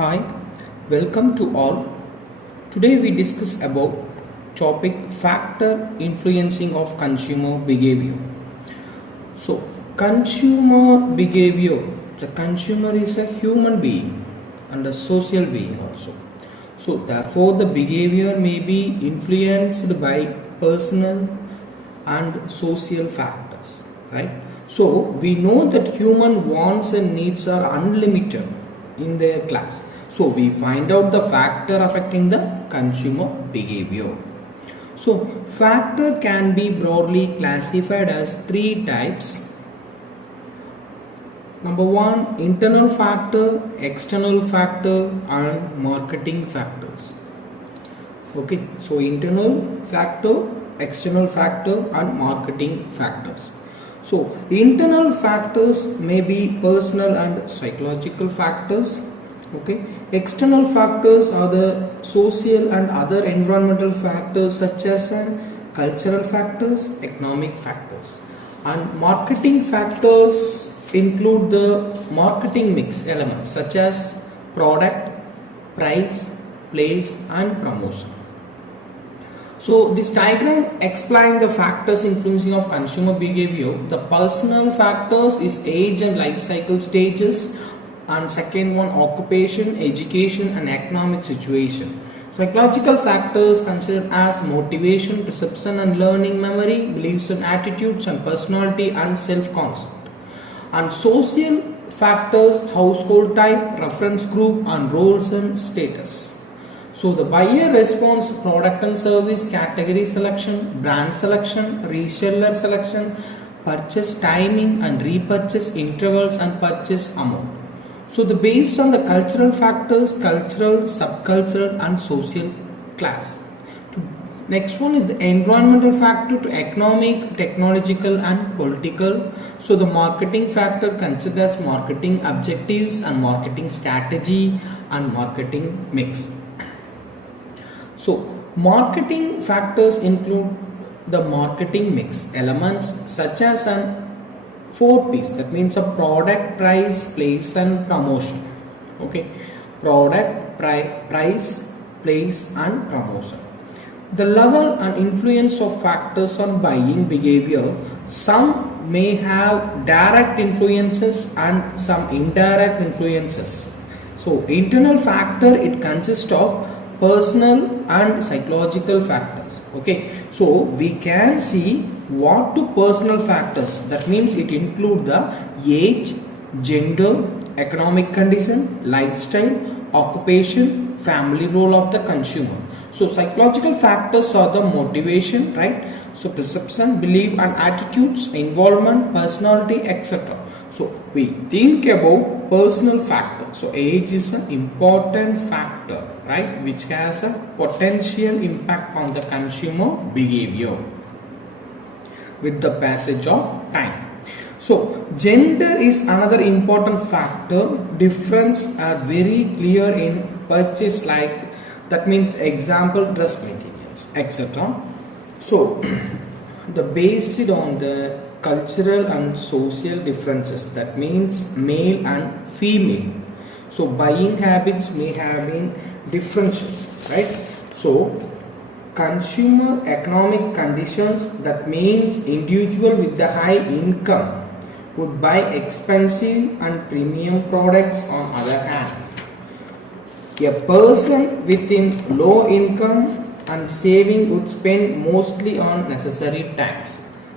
Hi, welcome to all. Today we discuss about topic factor influencing of consumer behavior. So, consumer behavior, the consumer is a human being and a social being also. So, therefore, the behavior may be influenced by personal and social factors, right? So, we know that human wants and needs are unlimited in their class. So, we find out the factor affecting the consumer behavior. So, factor can be broadly classified as three types. Number one, internal factor, external factor, and marketing factors. Okay, so internal factor, external factor, and marketing factors. So, internal factors may be personal and psychological factors. Okay, external factors are the social and other environmental factors such as cultural factors, economic factors, and marketing factors include the marketing mix elements such as product, price, place, and promotion. So this diagram explains the factors influencing of consumer behavior. The personal factors is age and life cycle stages, and second one occupation, education, and economic situation. Psychological factors considered as motivation, perception and learning, memory, beliefs and attitudes, and personality and self-concept. And social factors, household type, reference group, and roles and status. So the buyer response, product and service, category selection, brand selection, reseller selection, purchase timing and repurchase intervals, and purchase amount. So the based on the cultural factors, cultural, subcultural, and social class. Next one is the environmental factor to economic, technological, and political. So the marketing factor considers marketing objectives and marketing strategy and marketing mix. So marketing factors include the marketing mix elements such as an 4Ps, that means a product, price, place, and promotion. Okay, product, price, place, and promotion. The level and influence of factors on buying behavior, some may have direct influences and some indirect influences. So internal factor, it consists of personal and psychological factors. Okay, so we can see what to personal factors, that means it include the age, gender, economic condition, lifestyle, occupation, family role of the consumer. So psychological factors are the motivation, right? So perception, belief and attitudes, involvement, personality, etc. So we think about personal factor. So age is an important factor, right, which has a potential impact on the consumer behavior with the passage of time. So gender is another important factor. Difference are very clear in purchase, like that means example dress materials, etc. So the based on the cultural and social differences, that means male and female. So buying habits may have been differential, right? So consumer economic conditions, that means individual with the high income would buy expensive and premium products. On other hand, a person within low income and saving would spend mostly on necessary times.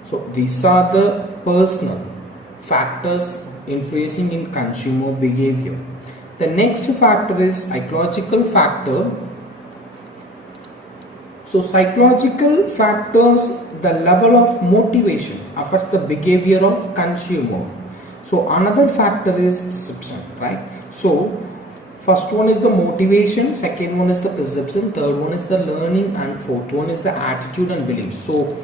So these are the personal factors influencing in consumer behavior. The next factor is psychological factor. So psychological factors, the level of motivation affects the behavior of consumer. So another factor is perception, right? So first one is the motivation, second one is the perception, third one is the learning, and fourth one is the attitude and belief. So